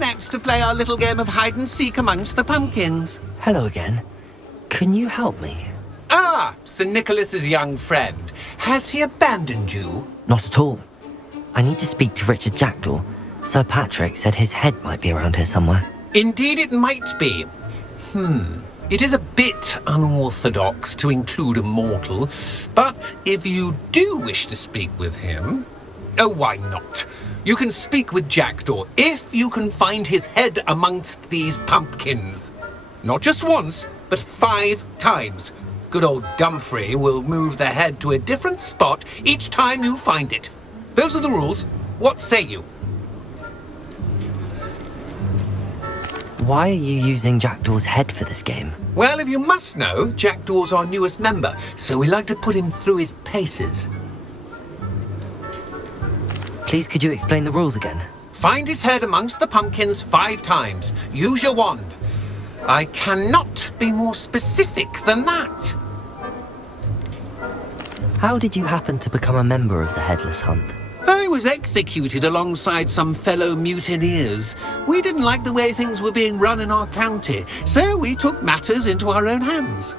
next to play our little game of hide-and-seek amongst the pumpkins. Hello again. Can you help me? Ah, Sir Nicholas's young friend. Has he abandoned you? Not at all. I need to speak to Richard Jackdaw. Sir Patrick said his head might be around here somewhere. Indeed it might be. It is a bit unorthodox to include a mortal, but if you do wish to speak with him... Oh, why not? You can speak with Jackdaw if you can find his head amongst these pumpkins. Not just once, but 5 times. Good old Dumfrey will move the head to a different spot each time you find it. Those are the rules. What say you? Why are you using Jackdaw's head for this game? Well, if you must know, Jackdaw's our newest member, so we like to put him through his paces. Please, could you explain the rules again? Find his head amongst the pumpkins 5 times. Use your wand. I cannot be more specific than that. How did you happen to become a member of the Headless Hunt? I was executed alongside some fellow mutineers. We didn't like the way things were being run in our county, so we took matters into our own hands.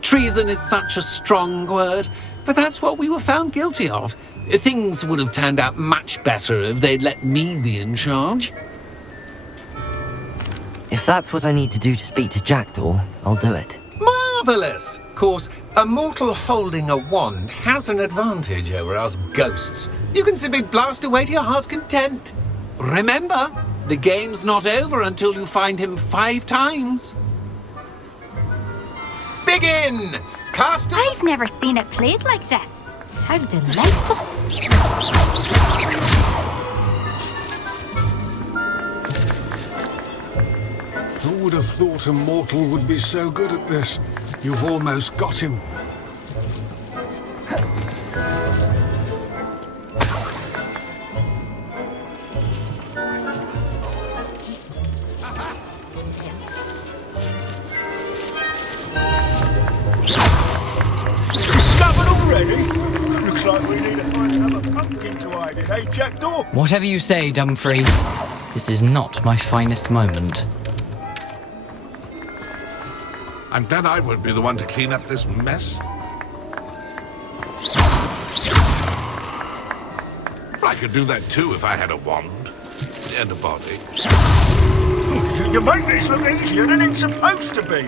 Treason is such a strong word, but that's what we were found guilty of. Things would have turned out much better if they'd let me be in charge. If that's what I need to do to speak to Jackdaw, I'll do it. Marvellous! Of course, a mortal holding a wand has an advantage over us ghosts. You can simply blast away to your heart's content. Remember, the game's not over until you find him 5 times. Begin! Cast a... I've never seen it played like this. How delightful. Who would have thought a mortal would be so good at this? You've almost got him. Discovered already? Looks like we need to find another pumpkin to hide in, eh, Jackdaw? Whatever you say, Dumfrey. This is not my finest moment. I'm glad I won't be the one to clean up this mess. I could do that too if I had a wand and a body. You make this look easier than it's supposed to be.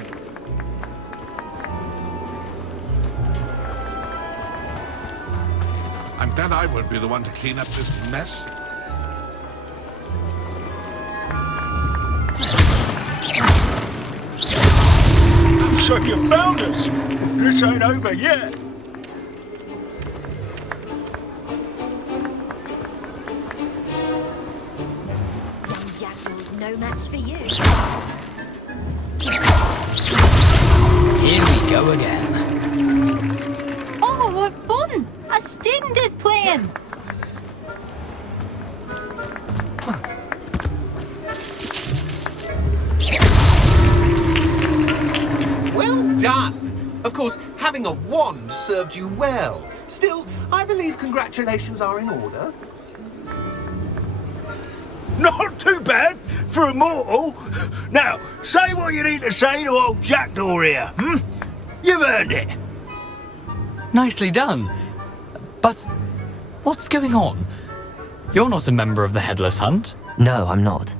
I'm glad I won't be the one to clean up this mess. So you found us. This ain't over yet. Young Jackdaw's no match for you. Here we go again. Oh, what fun! A student is playing. Well done! Of course, having a wand served you well. Still, I believe congratulations are in order. Not too bad for a mortal. Now, say what you need to say to old Jackdaw here, You've earned it. Nicely done. But what's going on? You're not a member of the Headless Hunt. No, I'm not.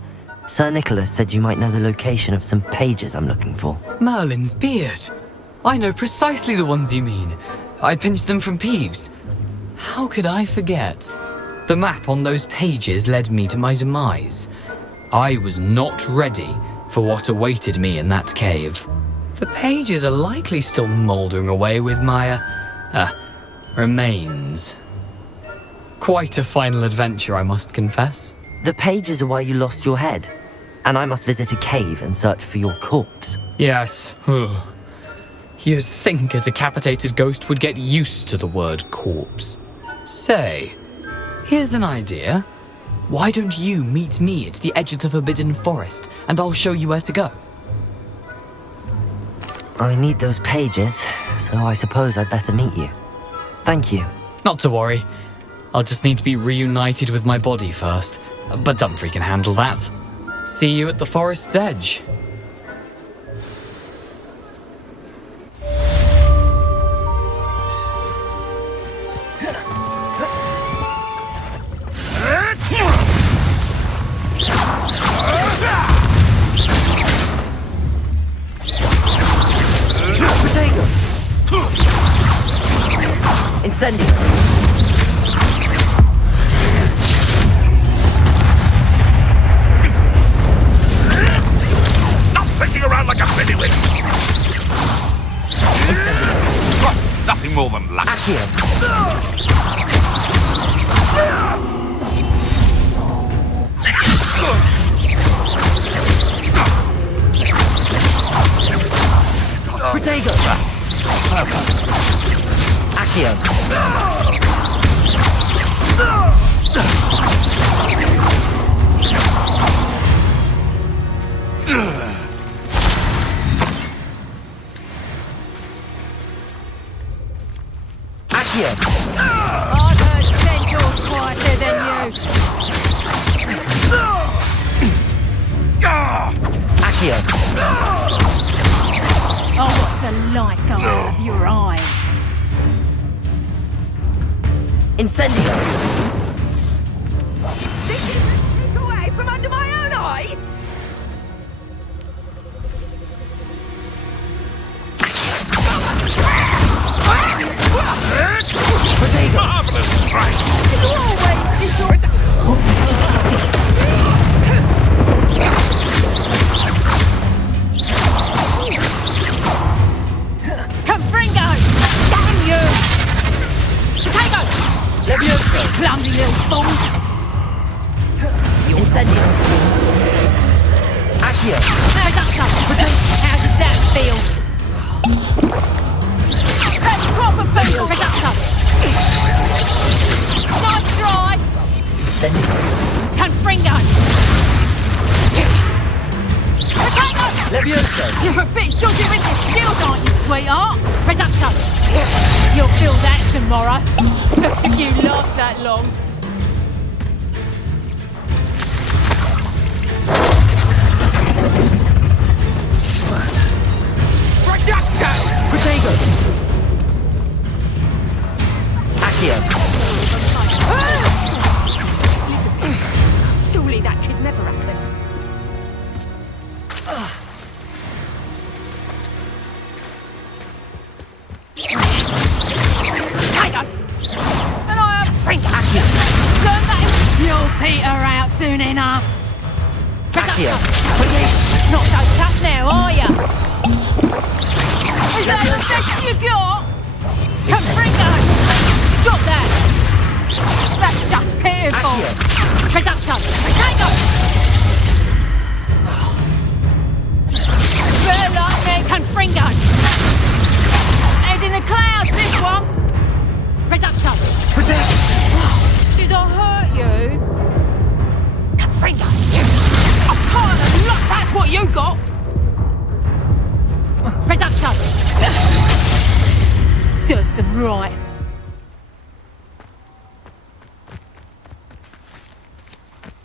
Sir Nicholas said you might know the location of some pages I'm looking for. Merlin's beard. I know precisely the ones you mean. I pinched them from Peeves. How could I forget? The map on those pages led me to my demise. I was not ready for what awaited me in that cave. The pages are likely still mouldering away with my, remains. Quite a final adventure, I must confess. The pages are why you lost your head, and I must visit a cave and search for your corpse. Yes. You'd think a decapitated ghost would get used to the word corpse. Say, here's an idea. Why don't you meet me at the edge of the Forbidden Forest, and I'll show you where to go? I need those pages, so I suppose I'd better meet you. Thank you. Not to worry. I'll just need to be reunited with my body first. But Dumfrey can handle that. See you at the forest's edge. Incendio! Stop fetching around like a pennywig! Incendio! What? Nothing more than luck. Accio! Protego! Accio! Accio! I've heard Centaur's quieter than you. Accio! I'll watch the light go out of your eyes. Incendio! Take away from under my own eyes! Protego! Marvelous strike! You always disorder. Confringo! Damn you! Potato! Levioso! Clumsy little fool! Incendio! Accio! Reducto! How does that feel? That's proper food! Reducto! Nice try! Incendio! Confringo! Potato! Levioso! You're a bit dodgy with your skills, aren't you, sweetheart? Reducto! You'll feel that tomorrow. If you last that long. Reducto! Protego! Accio! Surely that could never happen. Potato! And I have Accio! Learn that you'll peter out soon enough. Accio! Not so tough now, are ya? Is that the best you got? Confringo! Stop that! That's just pitiful! Accio! Reducto! Potato! Better luck there, Confringo! Head in the clouds, this one! Reducto! Protego! Did I hurt you? Confringo! A pile of luck, that's what you got! Reducto! Serves them right.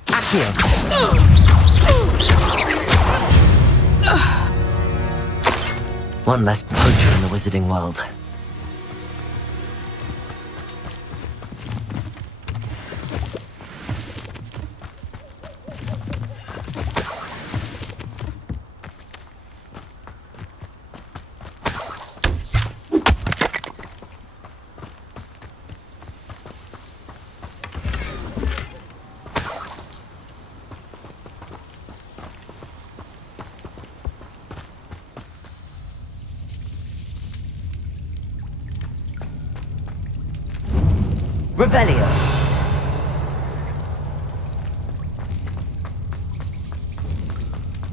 Accio! One less poacher in the wizarding world. Revelio.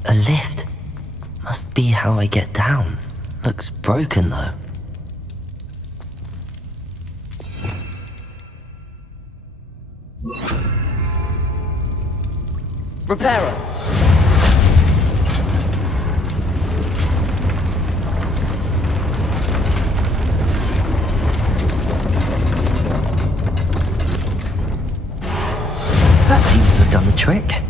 A lift? Must be how I get down. Looks broken though. Reparo. That seems to have done the trick.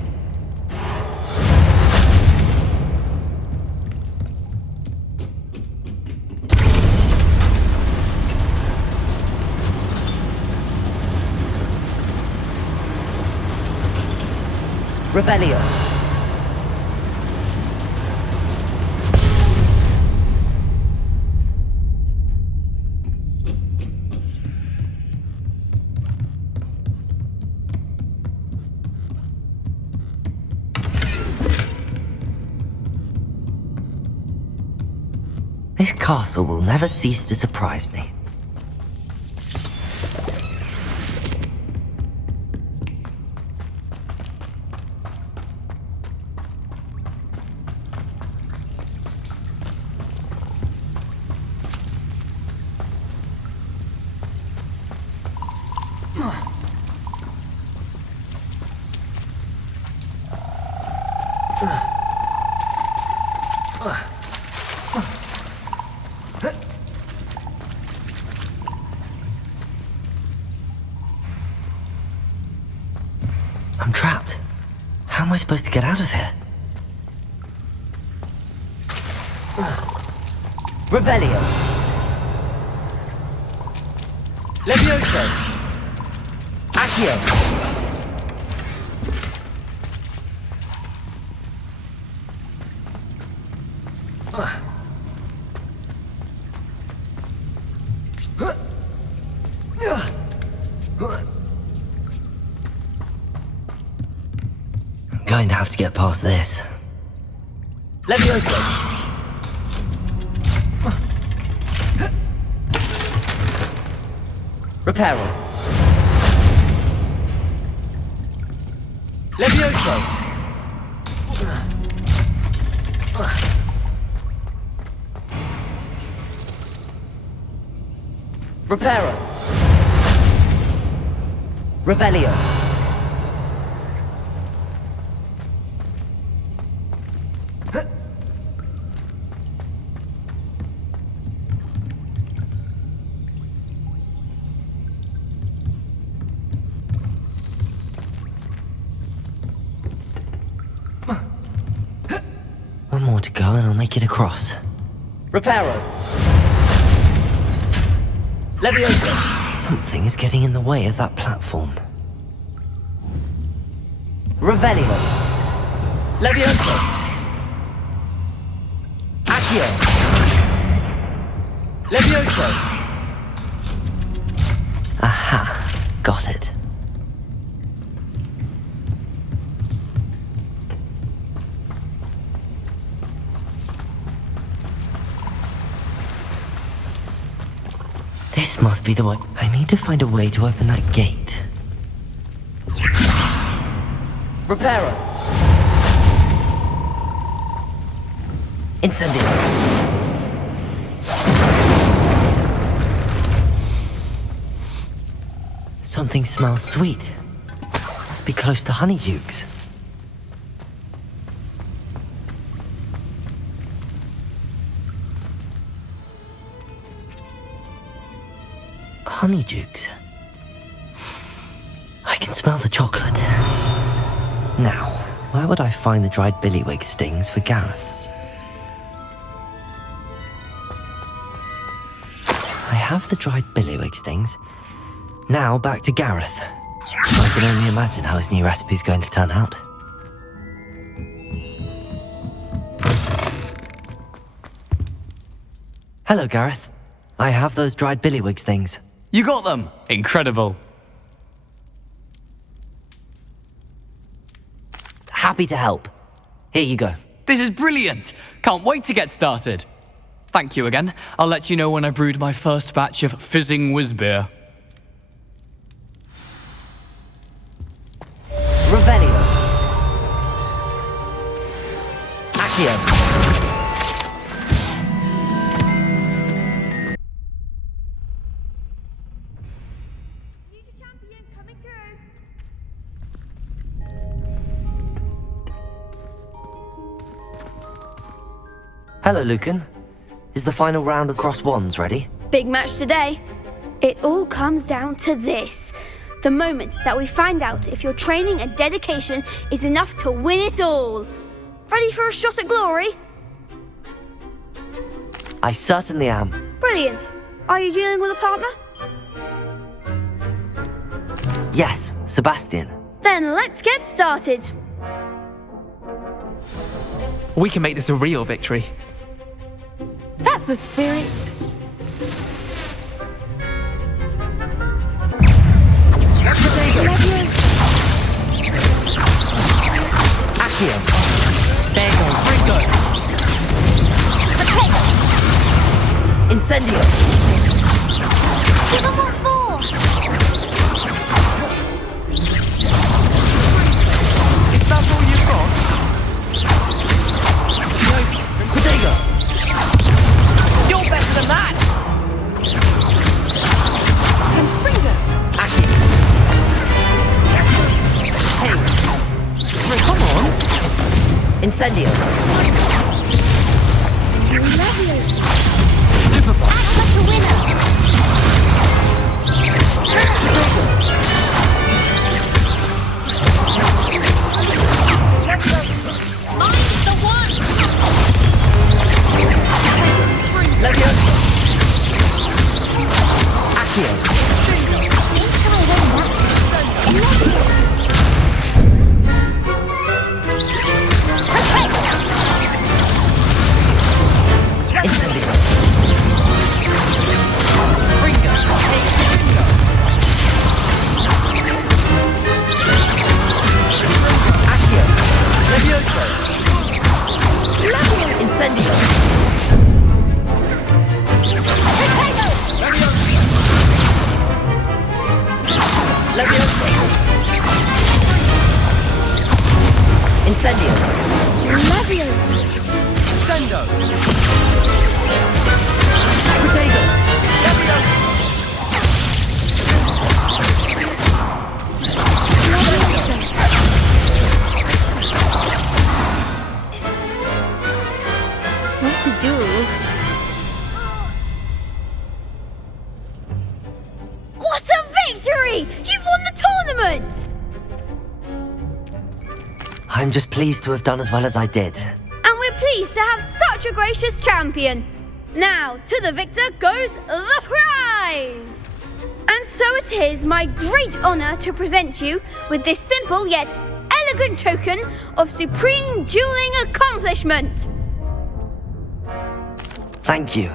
Revelio. This castle will never cease to surprise me. I'm trapped. How am I supposed to get out of here? Revelio. Levioso. Accio. I'm going to have to get past this. Levioso. Reparo. Levioso. Reparo. Revelio. One more to go and I'll make it across. Reparo. Levioso. Something is getting in the way of that platform. Revelio. Levioso. Accio. Levioso. Aha. Got it. This must be the way. I need to find a way to open that gate. Reparo. Incendio. Something smells sweet. Must be close to honeydukes. Honeydukes. I can smell the chocolate. Now, where would I find the dried billywig stings for Gareth? I have the dried billywig stings. Now back to Gareth. I can only imagine how his new recipe's going to turn out. Hello, Gareth. I have those dried billywig things. You got them! Incredible. Happy to help. Here you go. This is brilliant! Can't wait to get started. Thank you again. I'll let you know when I brewed my first batch of fizzing whiz-beer. Revelio. Accio. Hello, Lucan. Is the final round of cross wands ready? Big match today. It all comes down to this. The moment that we find out if your training and dedication is enough to win it all. Ready for a shot at glory? I certainly am. Brilliant. Are you dealing with a partner? Yes, Sebastian. Then let's get started. We can make this a real victory. That's the spirit. Accio. There goes. Ringo. Incendio. Give 'em what for? Is that all you've got? Protego. You're better than that. Confringo. Accio. Hey. Come on. Incendio. Leviosa. Superbox. Act like a winner. I'm the one. Leviosa. Accio. Incendio. Ringo. Hey, Ringo. Accio. Levioso. Incendio. Levioso. Incendio. Sendo. Protego. What to do? What a victory! You've won the tournament! I'm just pleased to have done as well as I did. And we're pleased to have such a gracious champion. Now, to the victor goes the prize! And so it is my great honour to present you with this simple yet elegant token of supreme dueling accomplishment. Thank you.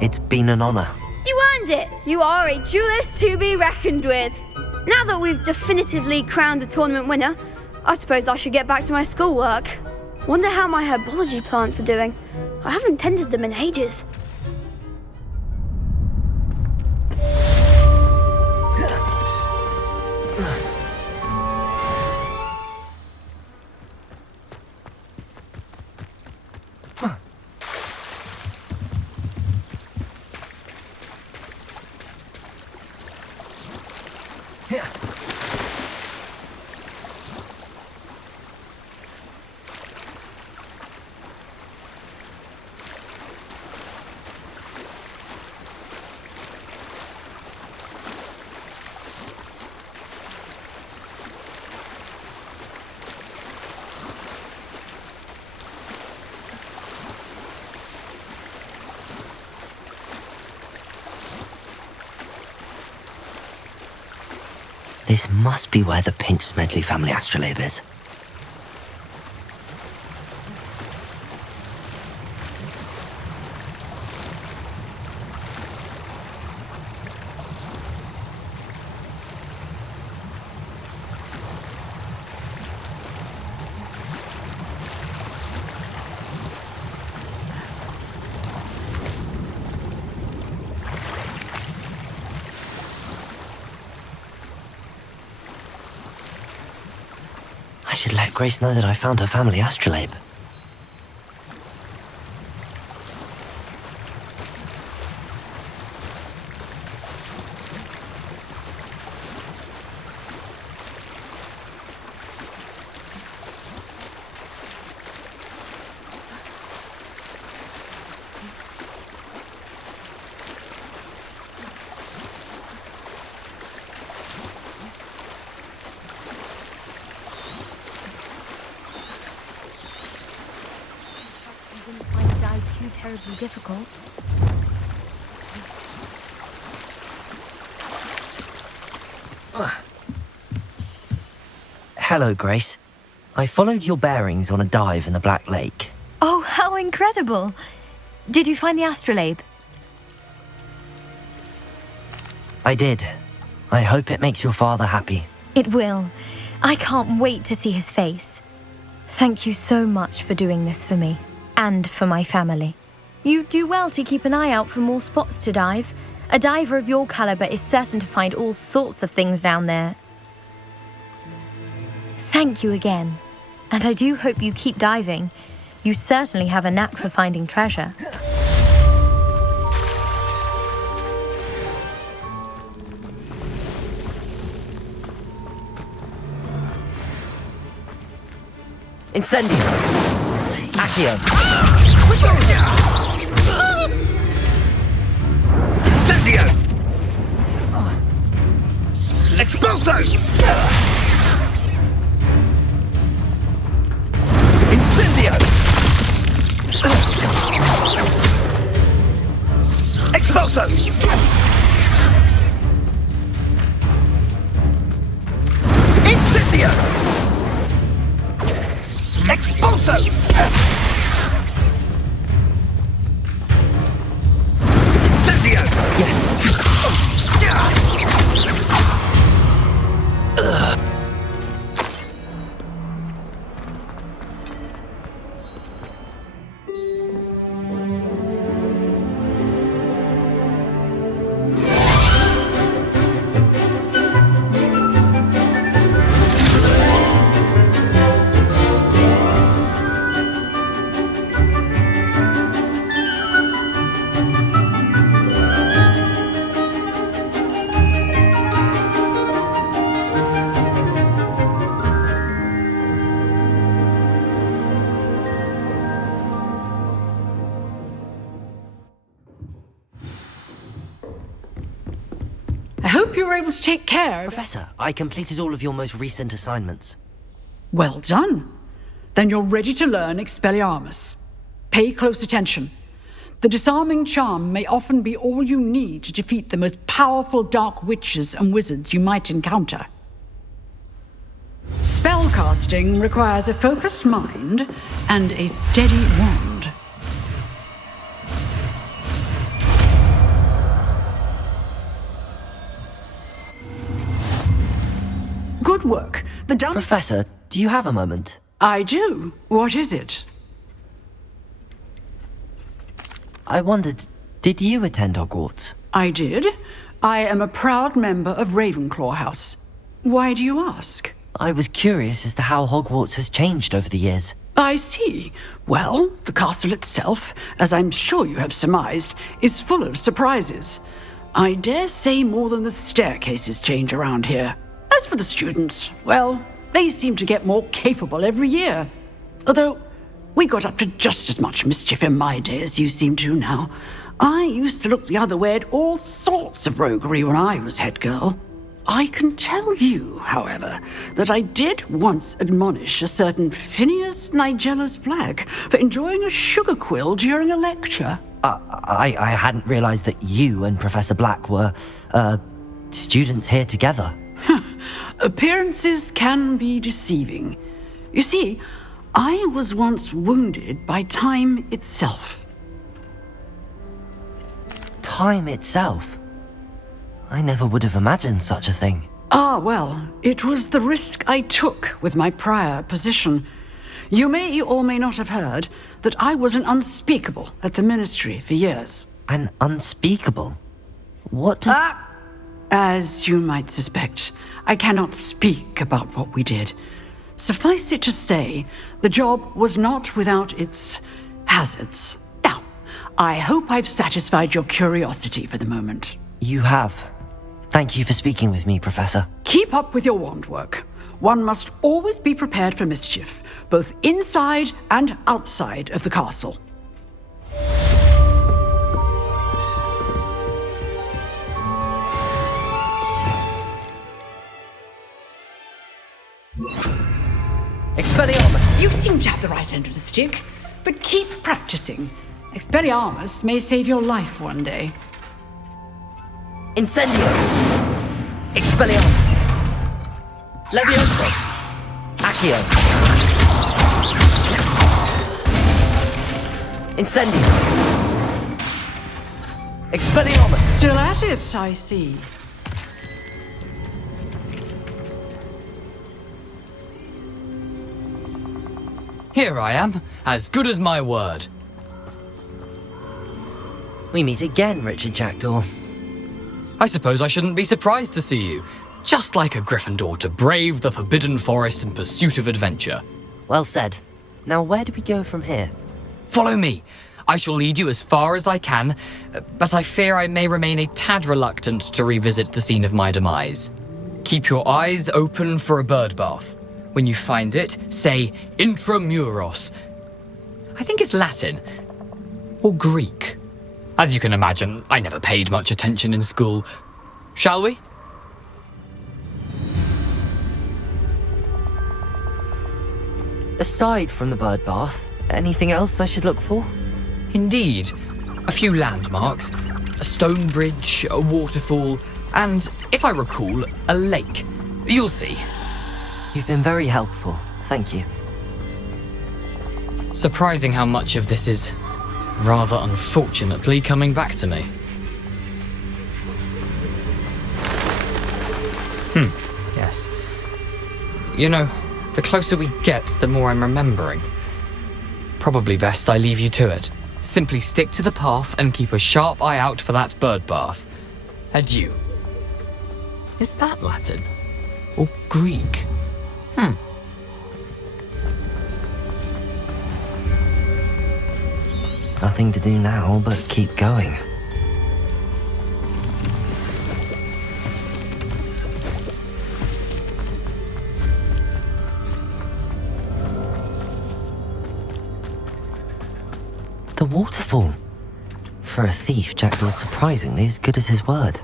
It's been an honour. You earned it. You are a duelist to be reckoned with. Now that we've definitively crowned the tournament winner, I suppose I should get back to my schoolwork. Wonder how my herbology plants are doing. I haven't tended them in ages. This must be where the Pinch Smedley family astrolabe is. I should let Grace know that I found her family astrolabe. Too terribly difficult. Hello, Grace. I followed your bearings on a dive in the Black Lake. incredible! Did you find the astrolabe? I did. I hope it makes your father happy. It will. I can't wait to see his face. Thank you so much for doing this for me, and for my family. You do well to keep an eye out for more spots to dive. A diver of your caliber is certain to find all sorts of things down there. Thank you again, and I do hope you keep diving. You certainly have a knack for finding treasure. Incendio! Accio! Incendio! Expulso! Incendio! Expulso! Incendio! Expulso! Incendio! Yes! I hope you were able to take care. Professor, I completed all of your most recent assignments. Well done. Then you're ready to learn Expelliarmus. Pay close attention. The disarming charm may often be all you need to defeat the most powerful dark witches and wizards you might encounter. Spellcasting requires a focused mind and a steady wand. Good work. Professor, do you have a moment? I do. What is it? I wondered, did you attend Hogwarts? I did. I am a proud member of Ravenclaw House. Why do you ask? I was curious as to how Hogwarts has changed over the years. I see. Well, the castle itself, as I'm sure you have surmised, is full of surprises. I dare say more than the staircases change around here. As for the students, well, they seem to get more capable every year. Although, we got up to just as much mischief in my day as you seem to now. I used to look the other way at all sorts of roguery when I was head girl. I can tell you, however, that I did once admonish a certain Phineas Nigellus Black for enjoying a sugar quill during a lecture. I hadn't realized that you and Professor Black were, students here together. Appearances can be deceiving. You see, I was once wounded by time itself. Time itself? I never would have imagined such a thing. Ah, well, it was the risk I took with my prior position. You may or may not have heard that I was an unspeakable at the Ministry for years. An unspeakable? What does... As you might suspect, I cannot speak about what we did. Suffice it to say, the job was not without its hazards. Now, I hope I've satisfied your curiosity for the moment. You have. Thank you for speaking with me, Professor. Keep up with your wand work. One must always be prepared for mischief, both inside and outside of the castle. Expelliarmus! You seem to have the right end of the stick, but keep practicing. Expelliarmus may save your life one day. Incendio! Expelliarmus! Levioso! Accio! Incendio! Expelliarmus! Still at it, I see. Here I am, as good as my word. We meet again, Richard Jackdaw. I suppose I shouldn't be surprised to see you. Just like a Gryffindor to brave the Forbidden Forest in pursuit of adventure. Well said. Now where do we go from here? Follow me. I shall lead you as far as I can, but I fear I may remain a tad reluctant to revisit the scene of my demise. Keep your eyes open for a bird bath. When you find it, say intramuros. I think it's Latin. Or Greek. As you can imagine, I never paid much attention in school. Shall we? Aside from the bird bath, anything else I should look for? Indeed. A few landmarks, a stone bridge, a waterfall, and, if I recall, a lake. You'll see. You've been very helpful. Thank you. Surprising how much of this is, rather unfortunately, coming back to me. Yes. You know, the closer we get, the more I'm remembering. Probably best I leave you to it. Simply stick to the path and keep a sharp eye out for that bird bath. Adieu. Is that Latin? Or Greek? Nothing to do now but keep going. The waterfall. For a thief, Jackdaw's surprisingly as good as his word.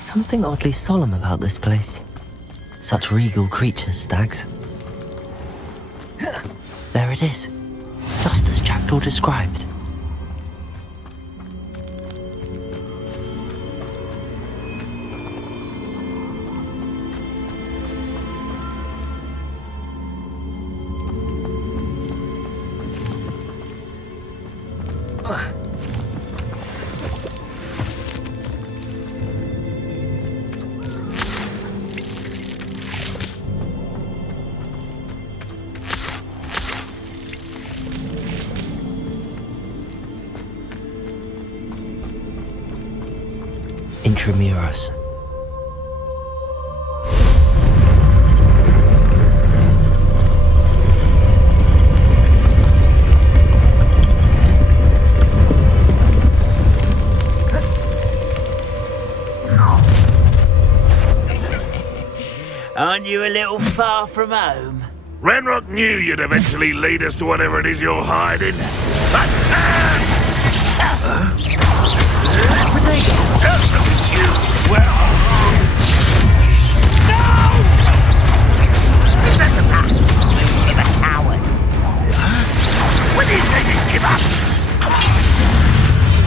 Something oddly solemn about this place. Such regal creatures, stags. There it is, just as Jackdaw described. Intramuros. Aren't you a little far from home? Ranrock knew you'd eventually lead us to whatever it is you're hiding. It's you! Well... No! Is that the past? You're a coward. When do you think you give up?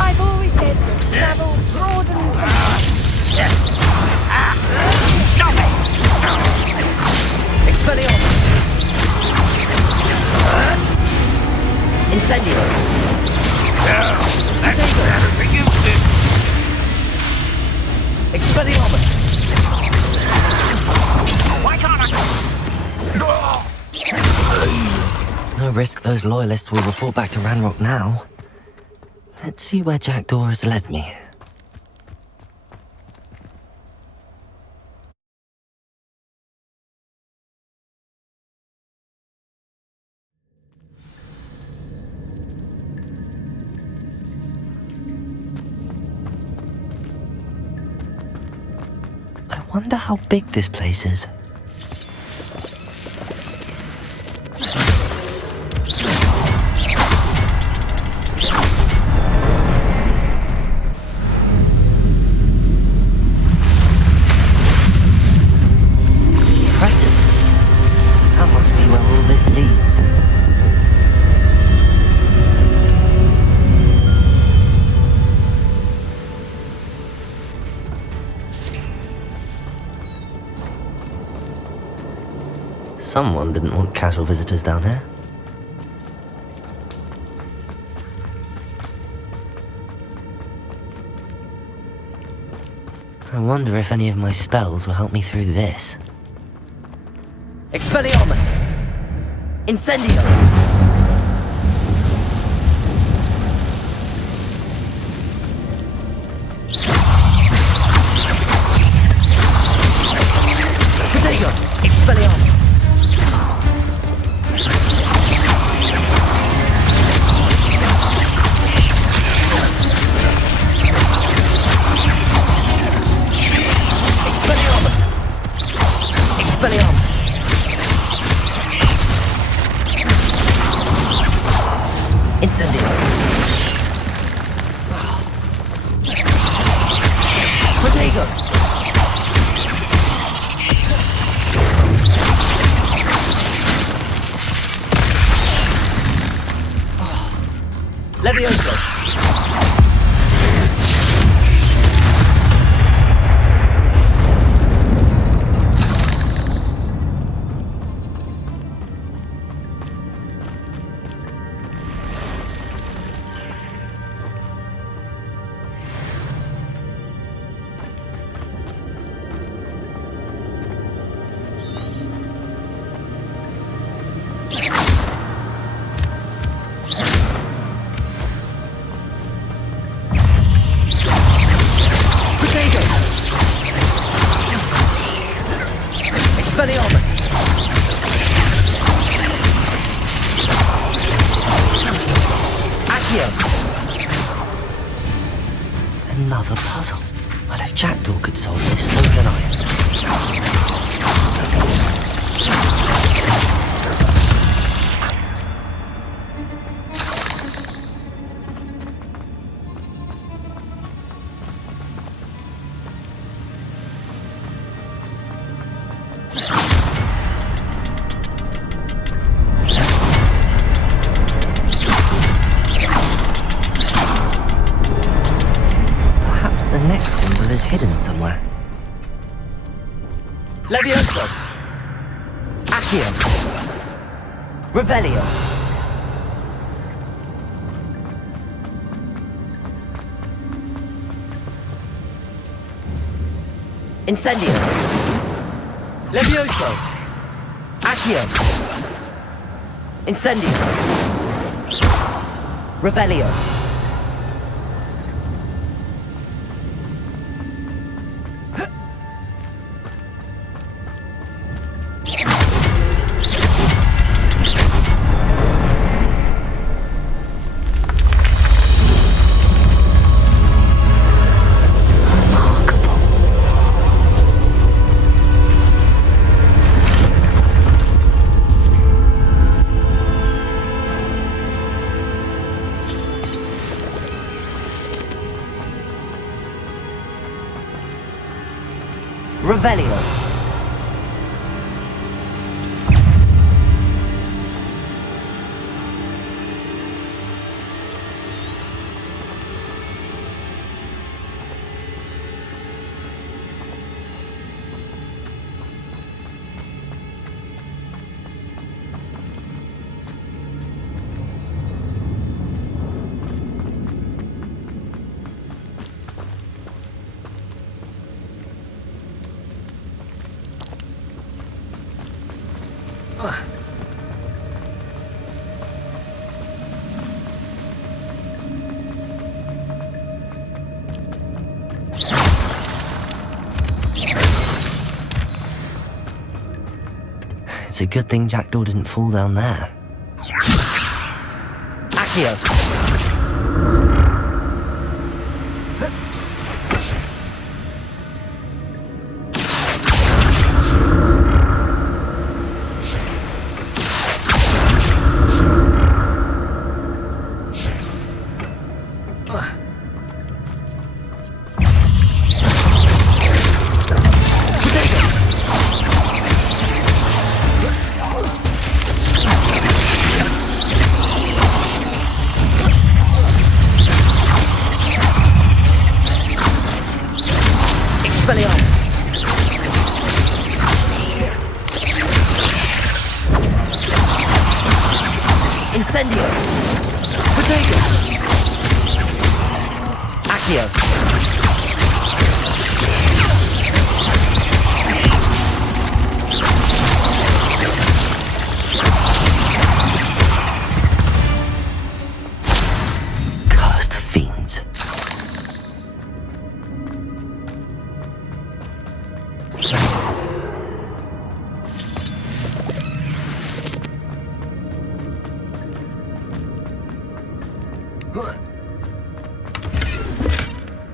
I've always said travel broad and Stop it! Expelliarmus! Incendio! That's bad as it used to. Expelliarmus! Why can't I? No risk those loyalists will report back to Ranrock now. Let's see where Jackdaw has led me. I wonder how big this place is. Someone didn't want casual visitors down here. I wonder if any of my spells will help me through this. Expelliarmus! Incendio! Protego! Expelliarmus! Expelliarmus! Expelliarmus! Incendio! Protego! Levioso! Expelliarmus! Accio! Another puzzle. Well, if Jackdaw could solve this, so can I. Perhaps the next symbol is hidden somewhere. Levioso! Accio! Revelio! Incendio! Levioso! Accio! Incendio! Revelio! Revelio. It's a good thing Jackdaw didn't fall down there. Accio! Incendio! Potato! Accio! Cursed fiends.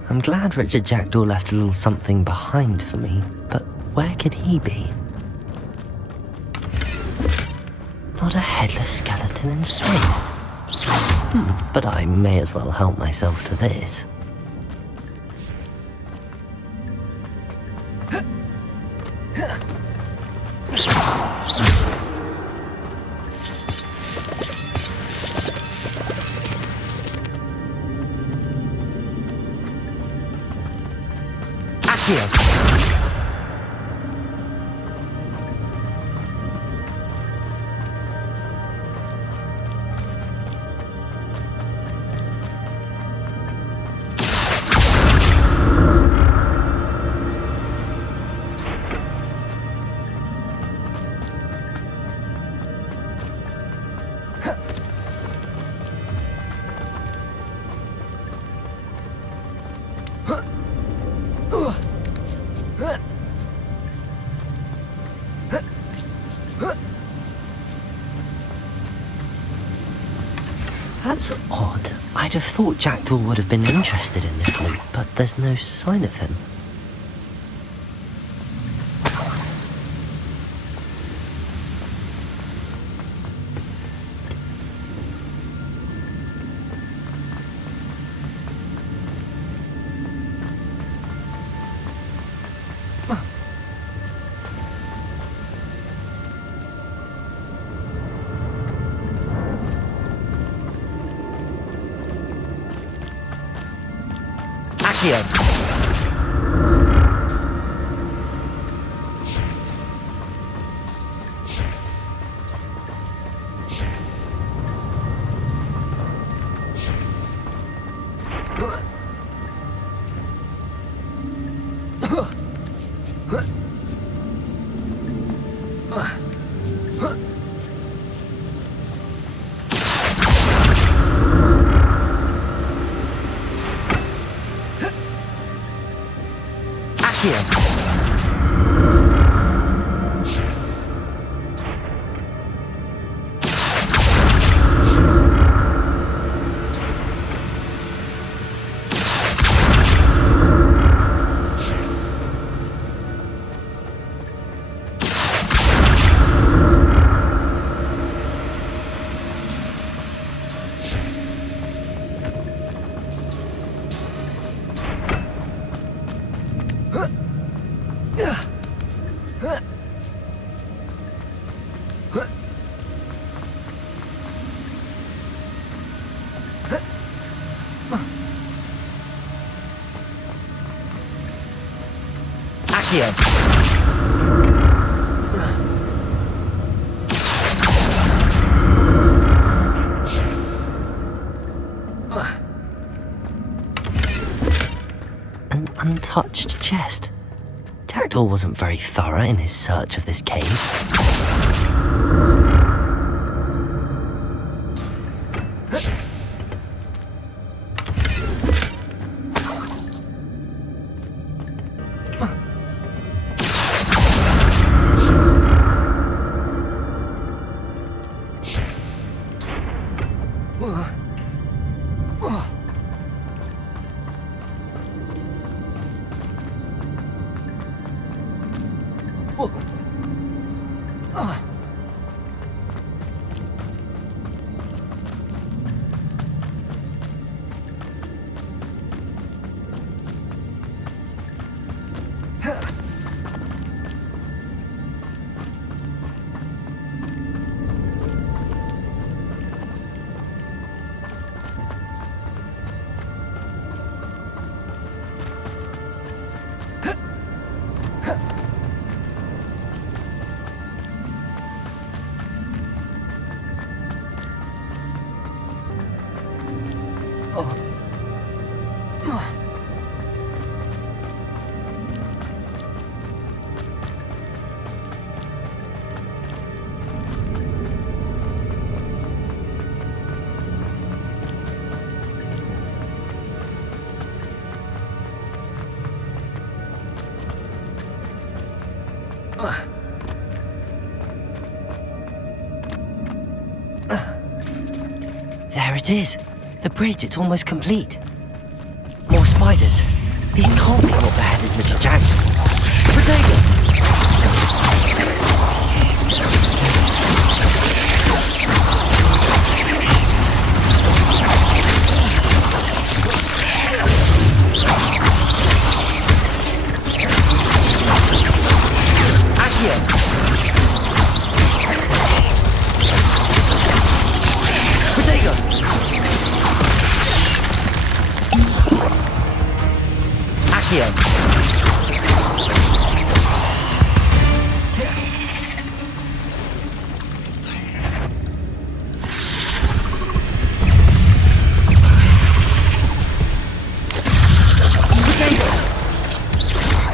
I'm glad Richard Jackdaw left a little something behind for me, but where could he be? Not a headless skeleton in sight. But I may as well help myself to this. Accio! That's odd. I'd have thought Jackdaw would have been interested in this loot, but there's no sign of him. Accio! Accio! An untouched chest. Jackdaw wasn't very thorough in his search of this cave. There it is. The bridge, it's almost complete. More spiders. These can't be what beheaded Mr. Jackdaw. Potato!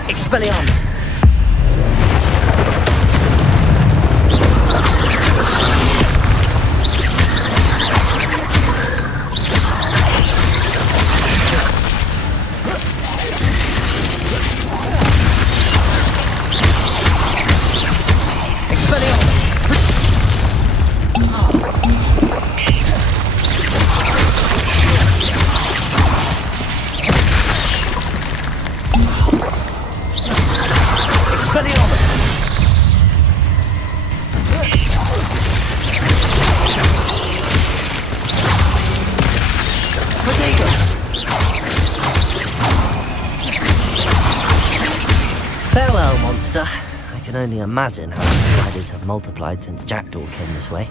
Expelliarmus! Farewell, monster. I can only imagine how the spiders have multiplied since Jackdaw came this way.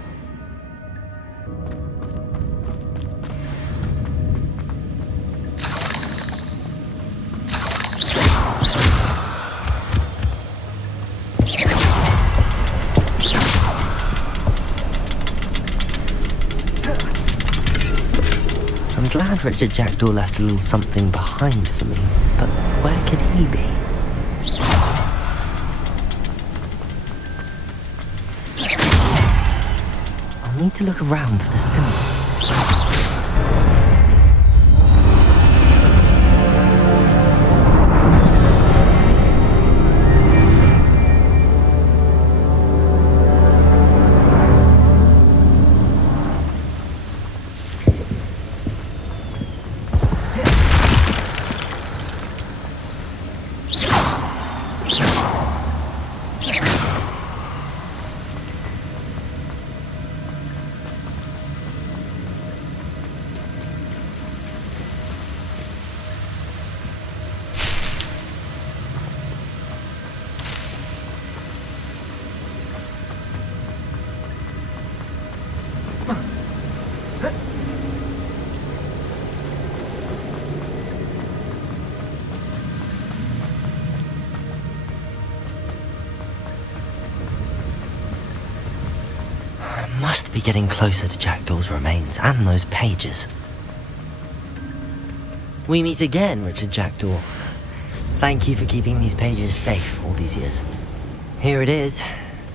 I'm glad Richard Jackdaw left a little something behind for me, but where could he be? I'll need to look around for the symbol. Must be getting closer to Jackdaw's remains and those pages. We meet again, Richard Jackdaw. Thank you for keeping these pages safe all these years. Here it is,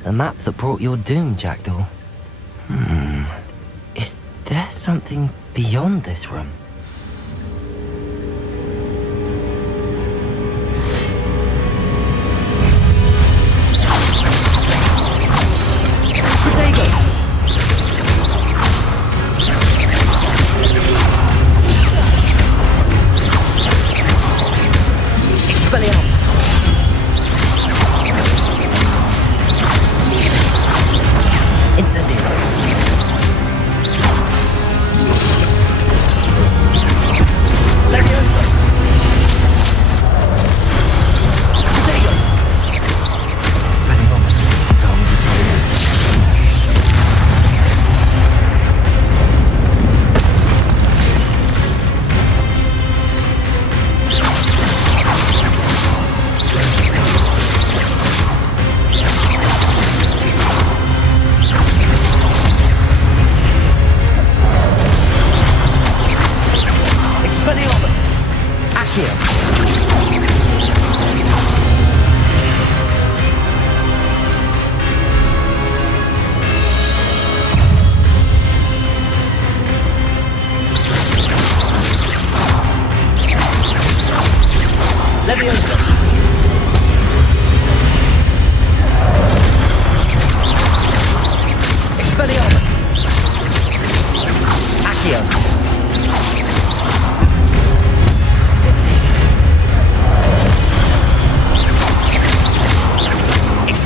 the map that brought your doom, Jackdaw. Is there something beyond this room?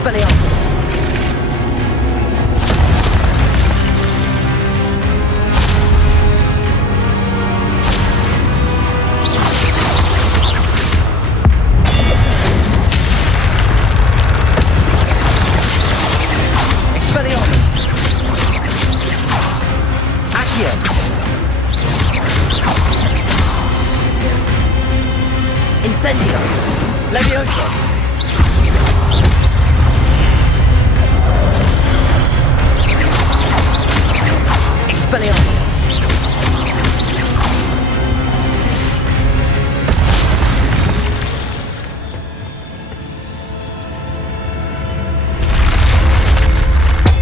Expelliarmus! Expelliarmus! Accio! Incendio! Levioso! Expelliarmus!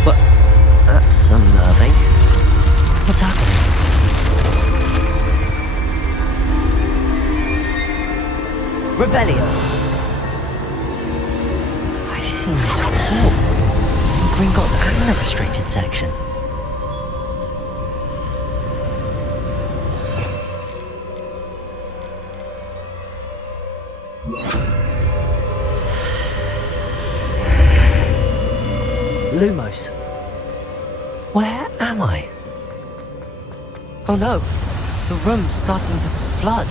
What? That's unnerving. What's happening? Revelio! I've seen this before. In Gringotts and the restricted section. Lumos. Where am I? Oh no, the room's starting to flood.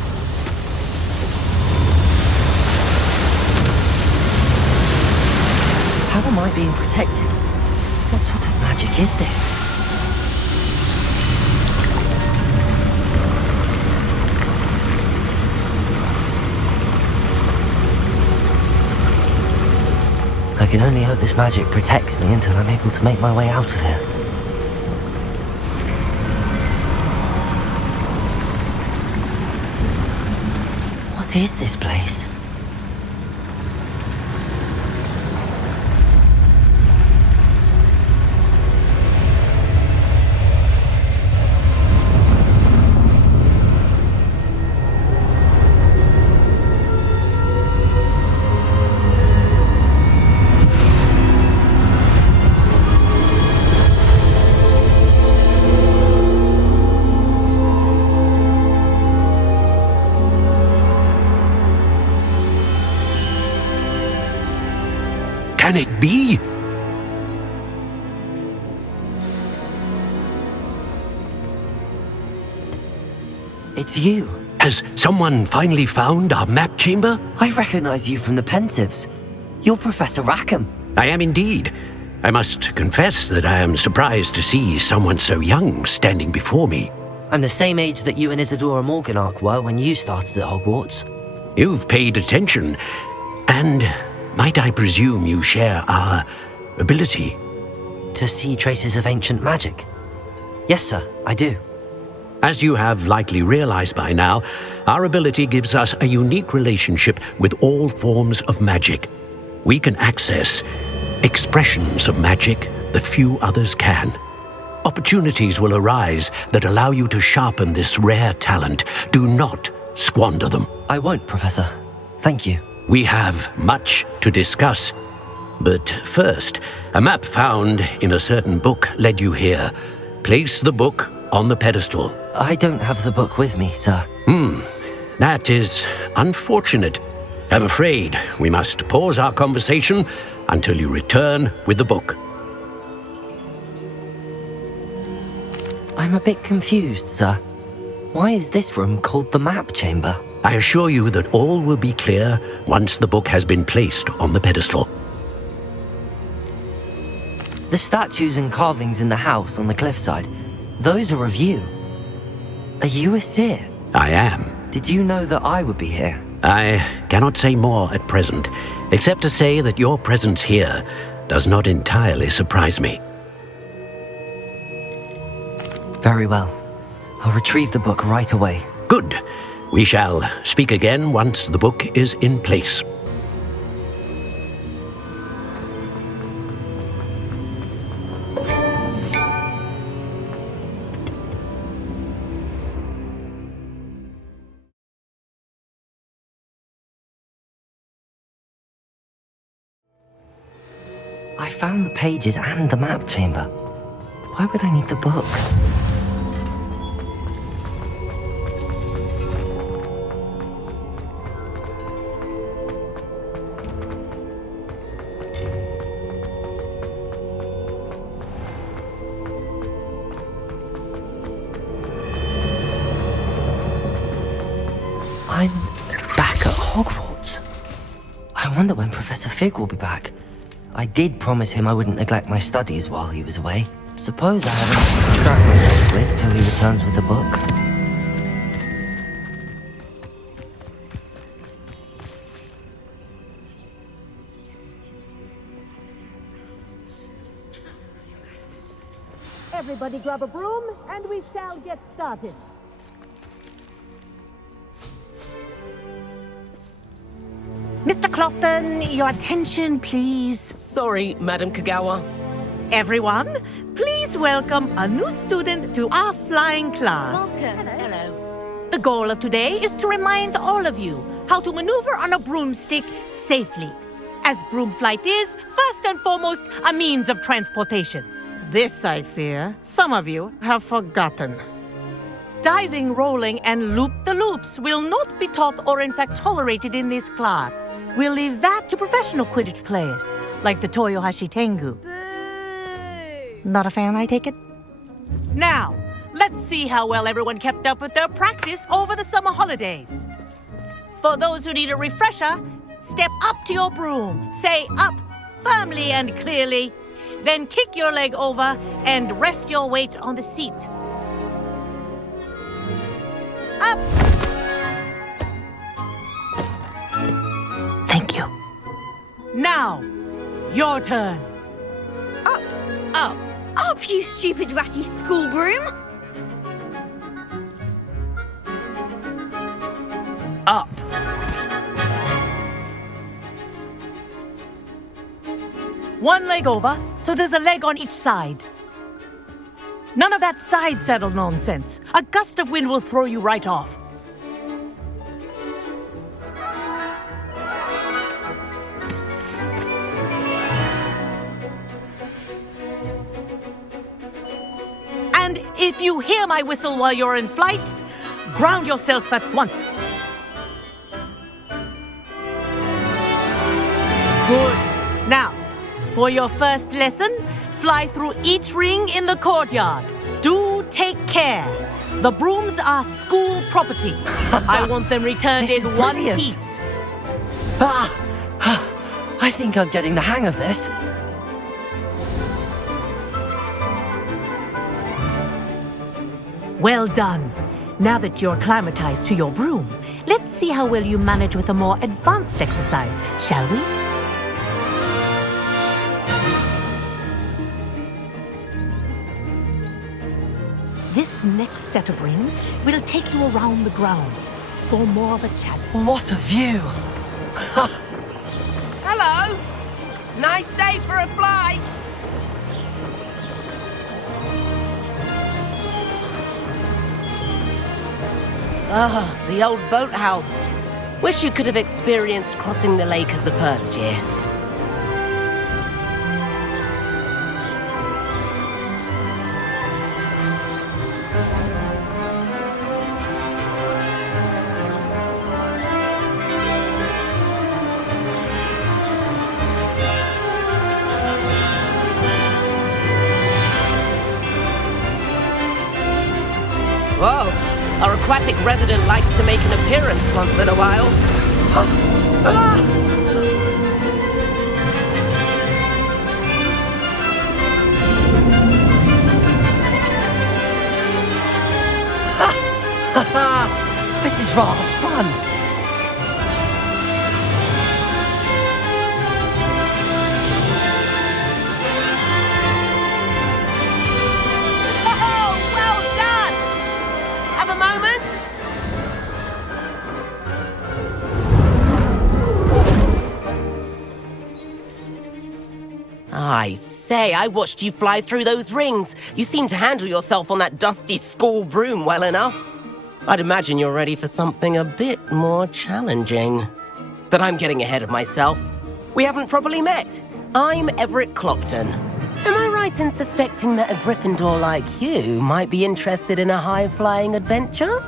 How am I being protected? What sort of magic is this? I can only hope this magic protects me until I'm able to make my way out of here. What is this place? Can it be? It's you. Has someone finally found our map chamber? I recognize you from the Pensieves. You're Professor Rackham. I am indeed. I must confess that I am surprised to see someone so young standing before me. I'm the same age that you and Isadora Morganach were when you started at Hogwarts. You've paid attention, and might I presume you share our ability? To see traces of ancient magic? Yes, sir, I do. As you have likely realized by now, our ability gives us a unique relationship with all forms of magic. We can access expressions of magic that few others can. Opportunities will arise that allow you to sharpen this rare talent. Do not squander them. I won't, Professor. Thank you. We have much to discuss. But first, a map found in a certain book led you here. Place the book on the pedestal. I don't have the book with me, sir. That is unfortunate. I'm afraid we must pause our conversation until you return with the book. I'm a bit confused, sir. Why is this room called the map chamber? I assure you that all will be clear once the book has been placed on the pedestal. The statues and carvings in the house on the cliffside, those are of you. Are you a seer? I am. Did you know that I would be here? I cannot say more at present, except to say that your presence here does not entirely surprise me. Very well. I'll retrieve the book right away. Good. We shall speak again once the book is in place. I found the pages and the map chamber. Why would I need the book? wonder when Professor Fig will be back. I did promise him I wouldn't neglect my studies while he was away. Suppose I have enough to distract myself with till he returns with the book. Everybody grab a broom, and we shall get started. Mr. Clopton, your attention, please. Sorry, Madam Kagawa. Everyone, please welcome a new student to our flying class. Welcome. Hello. The goal of today is to remind all of you how to maneuver on a broomstick safely, as broom flight is, first and foremost, a means of transportation. This, I fear, some of you have forgotten. Diving, rolling, and loop-the-loops will not be taught or in fact tolerated in this class. We'll leave that to professional Quidditch players, like the Toyohashi Tengu. Boo! Not a fan, I take it? Now, let's see how well everyone kept up with their practice over the summer holidays. For those who need a refresher, step up to your broom, say up firmly and clearly, then kick your leg over and rest your weight on the seat. Up! Thank you. Now, your turn. Up! Up! Up, you stupid ratty school broom! Up! One leg over, so there's a leg on each side. None of that side saddle nonsense. A gust of wind will throw you right off. And if you hear my whistle while you're in flight, ground yourself at once. Good. Now, for your first lesson, fly through each ring in the courtyard. Do take care. The brooms are school property. I want them returned in one piece. I think I'm getting the hang of this. Well done. Now that you're acclimatized to your broom, let's see how well you manage with a more advanced exercise, shall we? This next set of rings will take you around the grounds for more of a challenge. What a view! Hello! Nice day for a flight! Ah, the old boathouse. Wish you could have experienced crossing the lake as a first year. Whoa, our aquatic resident likes to make an appearance once in a while. This is rather fun. I say, I watched you fly through those rings. You seem to handle yourself on that dusty school broom well enough. I'd imagine you're ready for something a bit more challenging. But I'm getting ahead of myself. We haven't properly met. I'm Everett Clopton. Am I right in suspecting that a Gryffindor like you might be interested in a high-flying adventure?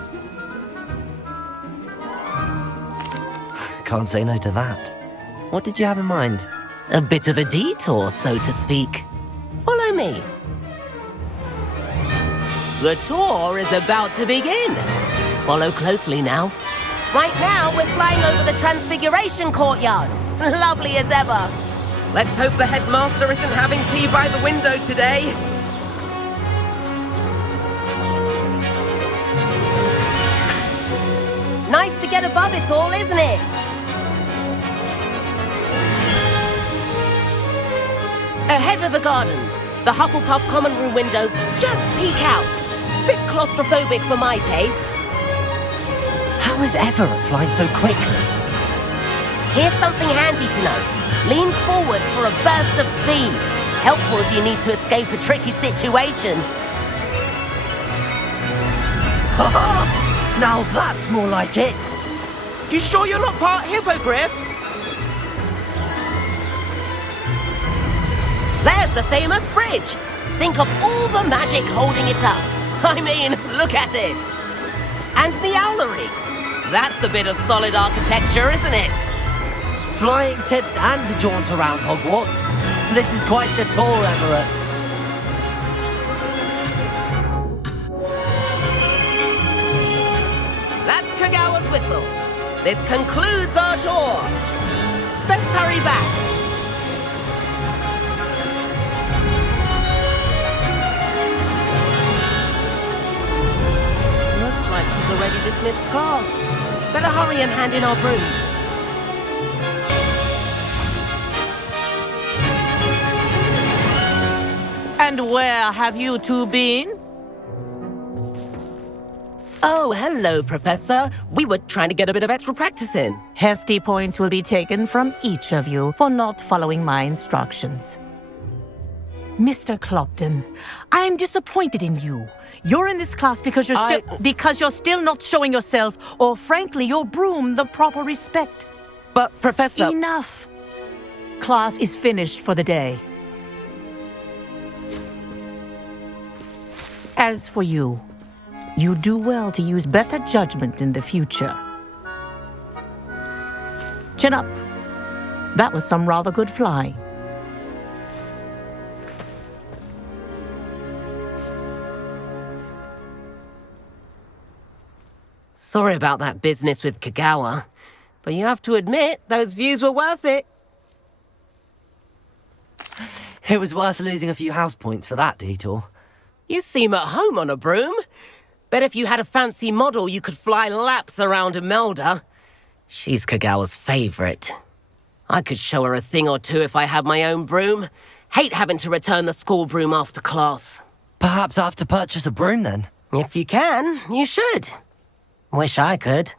Can't say no to that. What did you have in mind? A bit of a detour, so to speak. Follow me. The tour is about to begin. Follow closely now. Right now, we're flying over the Transfiguration Courtyard. Lovely as ever. Let's hope the headmaster isn't having tea by the window today. Nice to get above it all, isn't it? Ahead of the gardens, the Hufflepuff common room windows just peek out. Bit claustrophobic for my taste. How is Everett flying so quickly? Here's something handy to know. Lean forward for a burst of speed. Helpful if you need to escape a tricky situation. Now that's more like it. You sure you're not part hippogriff? There's the famous bridge. Think of all the magic holding it up. I mean, look at it. And the owlery. That's a bit of solid architecture, isn't it? Flying tips and a jaunt around Hogwarts. This is quite the tour, Everett. That's Kagawa's whistle. This concludes our tour. Best hurry back. Looks like she's already dismissed class. Better hurry and hand in our brooms. And where have you two been? Oh, hello, Professor. We were trying to get a bit of extra practice in. Hefty points will be taken from each of you for not following my instructions. Mr. Clopton, I'm disappointed in you. You're in this class because you're still not showing yourself, or frankly, your broom the proper respect. But, Professor... Enough. Class is finished for the day. As for you, you do well to use better judgment in the future. Chin up. That was some rather good flying. Sorry about that business with Kagawa, but you have to admit, those views were worth it. It was worth losing a few house points for that detour. You seem at home on a broom. Bet if you had a fancy model, you could fly laps around Imelda. She's Kagawa's favorite. I could show her a thing or two if I had my own broom. Hate having to return the school broom after class. Perhaps I have to purchase a broom then? If you can, you should. Wish I could.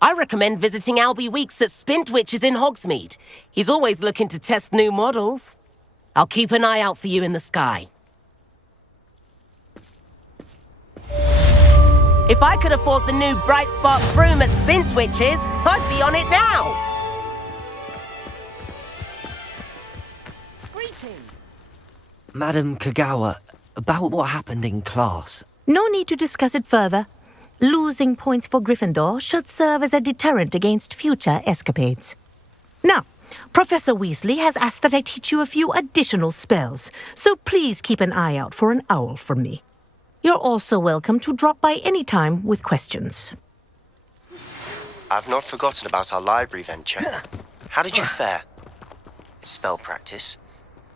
I recommend visiting Albie Weeks at Spintwitches in Hogsmeade. He's always looking to test new models. I'll keep an eye out for you in the sky. If I could afford the new Bright Spark broom at Spintwitches, I'd be on it now. Madam Kagawa, about what happened in class. No need to discuss it further. Losing points for Gryffindor should serve as a deterrent against future escapades. Now, Professor Weasley has asked that I teach you a few additional spells, so please keep an eye out for an owl from me. You're also welcome to drop by any time with questions. I've not forgotten about our library venture. How did you fare? Spell practice.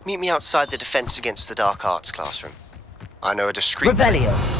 Meet me outside the Defense Against the Dark Arts classroom. I know a discreet... Revelio.